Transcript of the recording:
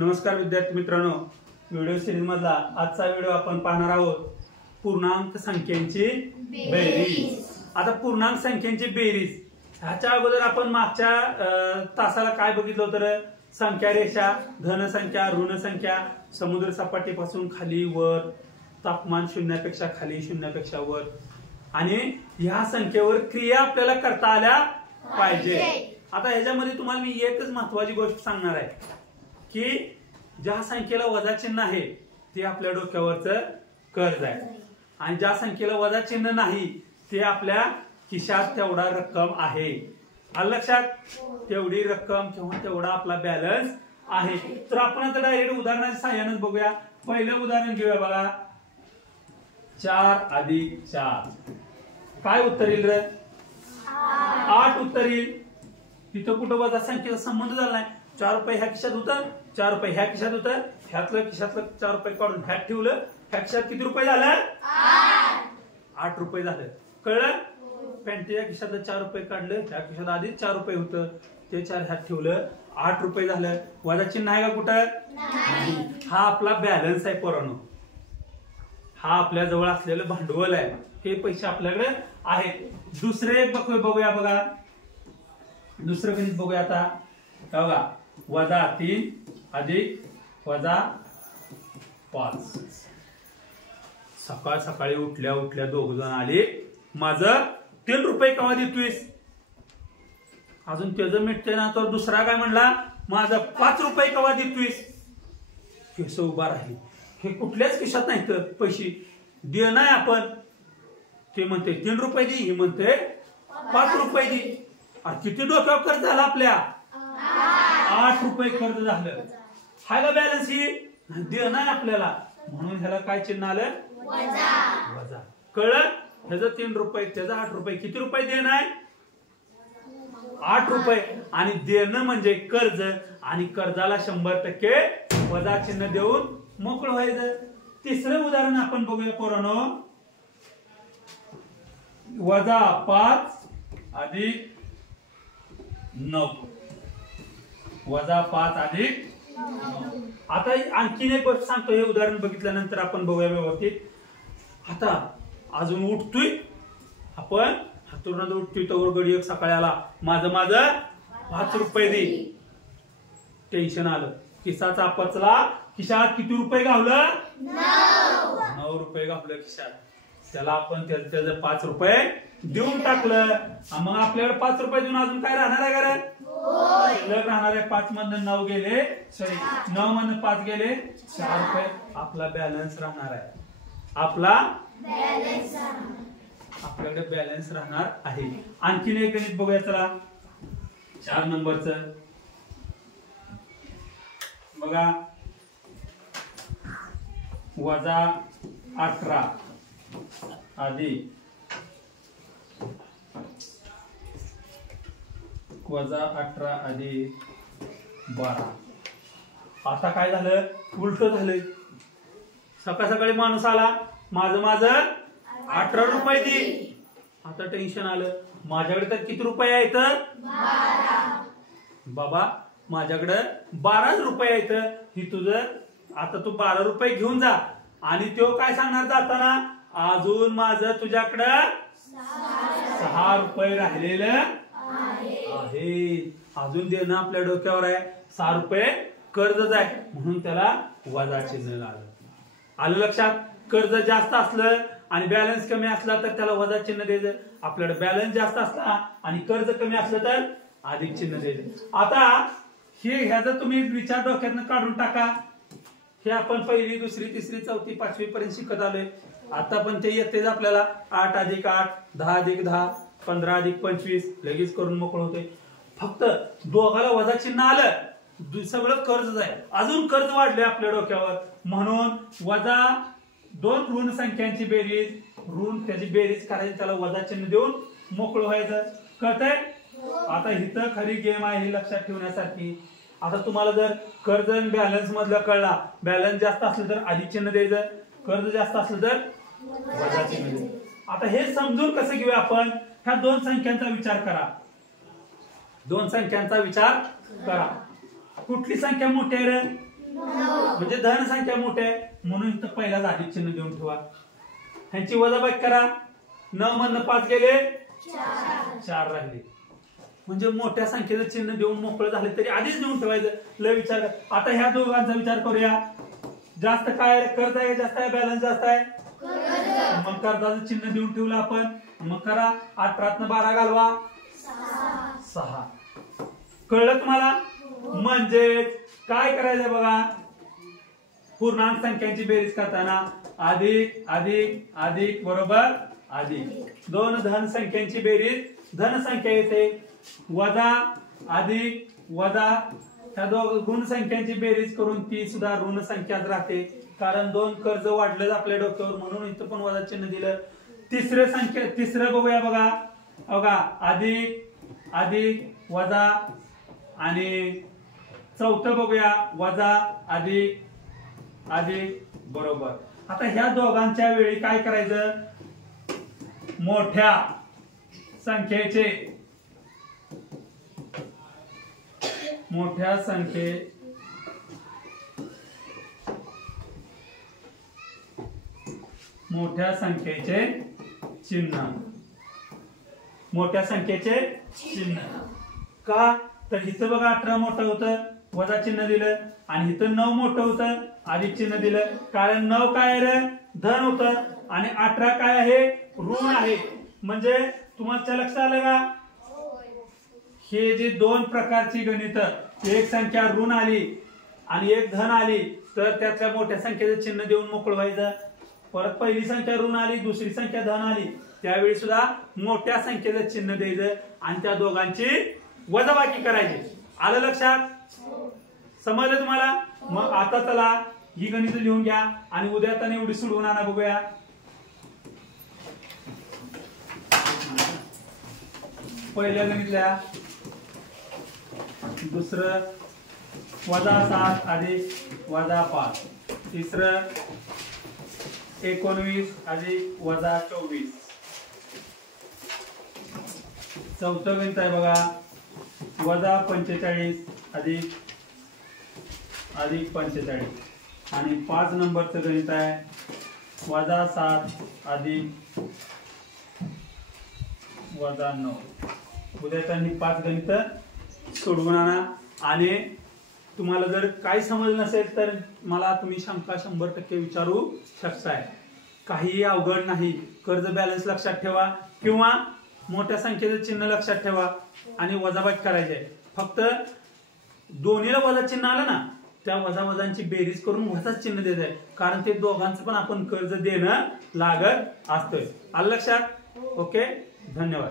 नमस्कार विद्यार्थी मित्रांनो, व्हिडिओ सिरीज मधला आजचा व्हिडिओ आपण पाहणार आहोत पूर्णांक संख्यांची बेरीज। आता पूर्णांक संख्यांची बेरीज ह्याच्या अगोदर आपण मागच्या तासाला काय बघितलं होतं? संख्या रेषा, धन संख्या, ऋण संख्या, समुद्र सपाटीपासून खाली वर, तापमान शून्यापेक्षा खाली शून्यापेक्षा वर, आणि ह्या संख्येवर क्रिया आपल्याला करता आल्या पाहिजे। आता ह्याच्यामध्ये तुम्हाला मी एकच महत्त्वाची गोष्ट सांगणार आहे की ज्या संख्येला वजा चिन्ह आहे ते आपल्या डोक्यावरचं कर्ज आहे, आणि ज्या संख्येला वजा चिन्ह नाही ते आपल्या खिशात तेवढा रक्कम आहे। आलं लक्षात? तेवढी रक्कम किंवा तेवढा आपला बॅलन्स आहे। तर आपण आता डायरेक्ट उदाहरणाच्या सहाय्याने बघूया। पहिलं उदाहरण घेऊया बघा, 4 अधिक 4 काय उत्तर येईल रे? 8 उत्तर येईल। तिथं कुठं वजा संख्येचा संबंध झाला नाही। 4 रुपये ह्या खिशात होतं, 4 रुपये ह्या खिशात होतं, ह्यातलं खिशातलं 4 रुपये काढून ह्यात ठेवलं, ह्या खिशात किती रुपये झालं? 8 रुपये झालं। कळलं? पॅन्टीच्या खिशातलं 4 रुपये काढलं, ह्या खिशात आधी 4 रुपये होतं, ते 4 ह्यात ठेवलं, 8 रुपये झालं। वजा चिन्ह आहे का कुठं? नाही। हा आपला बॅलन्स आहे पोरांनो, हा आपल्या जवळ असलेलं भांडवल आहे, हे पैसे आपल्याकडे आहेत। दुसरे बघूया बघा, दुसरं गणित बघूया आता बघा, वजा 3 अधिक वजा 5। सकाळ सकाळी उठल्या उठल्या दोघ जण आले, माझं 3 रुपये केव्हा देतोयस? अजून त्याचं मिटते ना, तर दुसरा काय म्हणला, माझं 5 रुपये केव्हा देतोयस? केस उभा राहिले, हे कुठल्याच खिशात नाही तर पैसे दे नाही आपण। ते म्हणते 3 रुपये दे, हे म्हणते 5 रुपये दे। अरे किती डोक्यावर कर्ज झालं आपल्या? 8 रुपये कर्ज झालं। हाय का बॅलन्स? ही दे नाही आपल्याला, म्हणून ह्याला काय चिन्ह आलं? वजा। कळलं? ह्याचं 3 रुपये, त्याचा 8 रुपये, किती रुपये देणं आहे? 8 रुपये। आणि देणं म्हणजे कर्ज, आणि कर्जाला 100% वजा चिन्ह देऊन मोकळं व्हायचं। तिसरं उदाहरण आपण बघूया पोरांनो, वजा 5 अधिक 9, वजा 5 अधिक 9। आता आणखीन एक गोष्ट सांगतो, हे उदाहरण बघितल्यानंतर आपण बघूया व्यवस्थित। आता अजून उठतोय आपण, हातून उठतोय तर गडी एक सकाळी आला, माझं 5 रुपये दे। टेन्शन आलं, खिसाचा पचला, खिशात किती रुपये गावलं? 9 रुपये गावलं खिशात। त्याला आपण त्याचं 5 रुपये देऊन टाकलं, मग आपल्याकडे 5 रुपये देऊन अजून काय राहणार आहे? कारण शिल्लक राहणार आहे। 5 मधून 9 गेले, सॉरी 9 मधून 5 गेले, 4 रुपये आपला बॅलन्स राहणार आहे। आपल्याकडे बॅलन्स राहणार आहे। आणखीन एक गणित बघूया चला, 4 नंबरचं बघा, वजा 18 अधिक वजा 18 अधिक 12। आता काय झालं? उलट झालं। सकाळ सकाळी माणूस आला, माझं 18 रुपये दे। आता टेन्शन आलं, माझ्याकडे तर किती रुपये आहेत? 12। बाबा माझ्याकडे 12 रुपये आहेत। ही तुझं, आता तू 12 रुपये घेऊन जा, आणि तो काय सांगणार जाताना, अजून माझं तुझ्याकडं 6 रुपये राहिलेलं आहे। अजून देणं आपल्या डोक्यावर आहे, 6 रुपये कर्जच आहे, म्हणून त्याला वजा चिन्ह लागलं। आलं लक्षात? कर्ज जास्त असलं आणि बॅलन्स कमी असला तर त्याला वजा चिन्ह द्यायचं, आपल्याकडे बॅलन्स जास्त असला आणि कर्ज कमी असलं तर अधिक चिन्ह द्यायचं। आता ह्याचा तुम्ही विचार डोक्यातनं काढून टाका। हे आपण 1ली, 2री, 3री, 4थी, 5वी पर्यंत शिकत आलोय। आता पण ते येतेच आपल्याला, 8 अधिक 8, 10 अधिक 10, 15 अधिक 25, लगेच करून मोकळं होते। फक्त दोघाला वजा चिन्ह आलं, सगळं कर्ज आहे, अजून कर्ज वाढले आपल्या डोक्यावर, म्हणून वजा 2 ऋण संख्यांची बेरीज, ऋण त्याची बेरीज करायची, त्याला वजा चिन्ह देऊन मोकळं व्हायचं। कळतंय? आता इथं खरी गेम आहे, ही लक्षात ठेवण्यासारखी। आता तुम्हाला जर कर्ज आणि बॅलन्स मधलं कळला, बॅलन्स जास्त असलं तर अधिक चिन्ह द्यायचं, कर्ज जास्त असलं तर वजा चिन्ह द्यायचं। आता हे समजून कसं घेऊया आपण? ह्या 2 संख्यांचा विचार करा, 2 संख्यांचा विचार करा। कुठली संख्या मोठी आहे रे? म्हणजे धन संख्या मोठी आहे म्हणून इथं पहिलाच अधिक चिन्ह देऊन ठेवा. ह्यांची वजाबाकी करा. 9 मधनं 5 गेले 4 राहिले. म्हणजे मोठ्या संख्येचं चिन्ह देऊन मोकळं झाले तरी आधीच देऊन ठेवायचं. लय विचार. आता ह्या दोघांचा विचार करूया. जास्त काय कर्ज आहे जास्त आहे बॅलन्स जास्त आहे मग कर्जाचं चिन्ह देऊन ठेवलं आपण. मग करा 18 12 घालवा 6. कळलं तुम्हाला? म्हणजे काय करायचं बघा. पूर्णांक संख्यांची बेरीज करताना अधिक अधिक अधिक बरोबर अधिक. दोन धन संख्यांची बेरीज धन संख्या येते वजा अधिक वजा. ह्या दोन ऋण संख्यांची बेरीज करून ती सुद्धा ऋण संख्याच राहते कारण दोन कर्ज वाढलं आपल्या डोक्यावर म्हणून इथं पण वजा चिन्ह दिलं. तिसरं बघूया बघा अधिक अधिक वजा आणि चौथं बघूया वजा अधिक अधिक बरोबर. आता ह्या दोघांच्या वेळी काय करायचं. मोठ्या संख्येचे चिन्ह का तर इथं बघा 18 मोठं होतं वजा चिन्ह दिलं आणि इथं 9 मोठं होतं अधिक चिन्ह दिलं. कारण 9 काय आहे धन होतं आणि 18 काय आहे ऋण आहे. म्हणजे तुम्हाला लक्षात आलं का. हे जे दोन प्रकारची गणित एक संख्या ऋण आली आणि एक धन आली तर त्याच्या मोठ्या संख्येचं चिन्ह देऊन मोकळं व्हायचं. परत पहिली संख्या ऋण आली दुसरी संख्या धन आली त्यावेळी सुद्धा मोठ्या संख्येचं चिन्ह द्यायचं आणि त्या दोघांची वजाबाकी करायची. आलं लक्षात? समजलं तुम्हाला? मग आता चला ही गणित लिहून घ्या आणि उद्या आता एवढी सोडवून आणा बघूया. पहिल्या गणितल्या दुसरं वजा 7 अधिक वजा 5. तिसरं 19 अधिक वजा 24. चौथं गणित आहे बघा वजा 45 अधिक 45 आणि 5 नंबरचं गणित आहे वजा 7 अधिक वजा 9. उद्याचा ही 5 गणित सोडवून आणा. आणि तुम्हाला जर काही समजलं नसेल तर मला तुम्ही शंका 100% विचारू शकताय. काही अवघड नाही. कर्ज बॅलन्स लक्षात ठेवा किंवा मोठ्या संख्येचं चिन्ह लक्षात ठेवा आणि वजाबाकी करायचे. फक्त दोन्हीला वजा चिन्ह आलं ना त्या वजांची बेरीज करून वजाच चिन्ह देत आहे कारण ते दोघांचं पण आपण कर्ज देणं लागत असतोय. आलं लक्षात? ओके धन्यवाद.